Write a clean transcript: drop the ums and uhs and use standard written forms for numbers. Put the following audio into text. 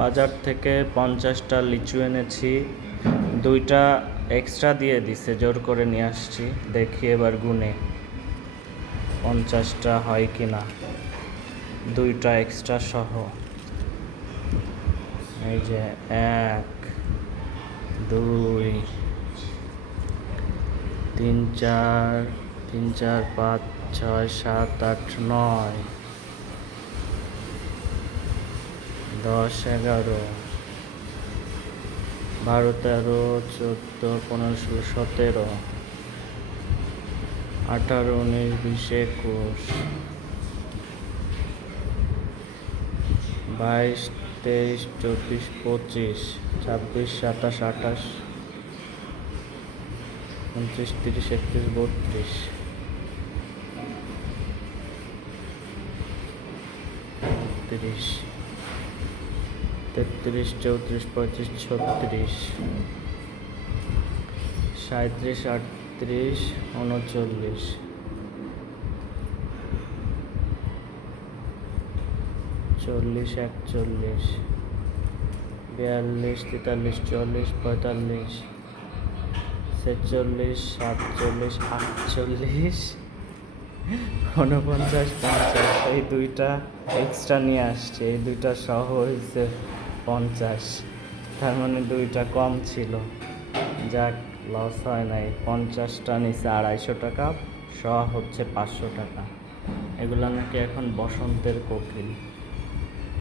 বাজার থেকে 50টা লিচু এনেছি, 2টা এক্সট্রা দিয়ে দিছে, জোর করে নিয়ে আসছি। দেখি এবার গুনে 50টা হয় কি না, 2টা এক্সট্রা সহ। এই যে 1 2 3 4 3 4 5 6 7 8 9 10 11 12 13 14 15 16 17 18 19 20 21 22 23 24 25 26 27 28 29 30 31 32 33 33 34 35 36 37 38 39 40 41 42 43 44 45 46 47 48 49 50। এই 2টা এক্সট্রা নিয়ে আসছে, এই 2টা সহ হয়েছে 50। তার মানে 2টা কম ছিল। যাক, লস হয় নাই। 50টা নিচে 250 টাকা, সহ হচ্ছে 500 টাকা। এগুলো নাকি এখন বসন্তের কোকিল।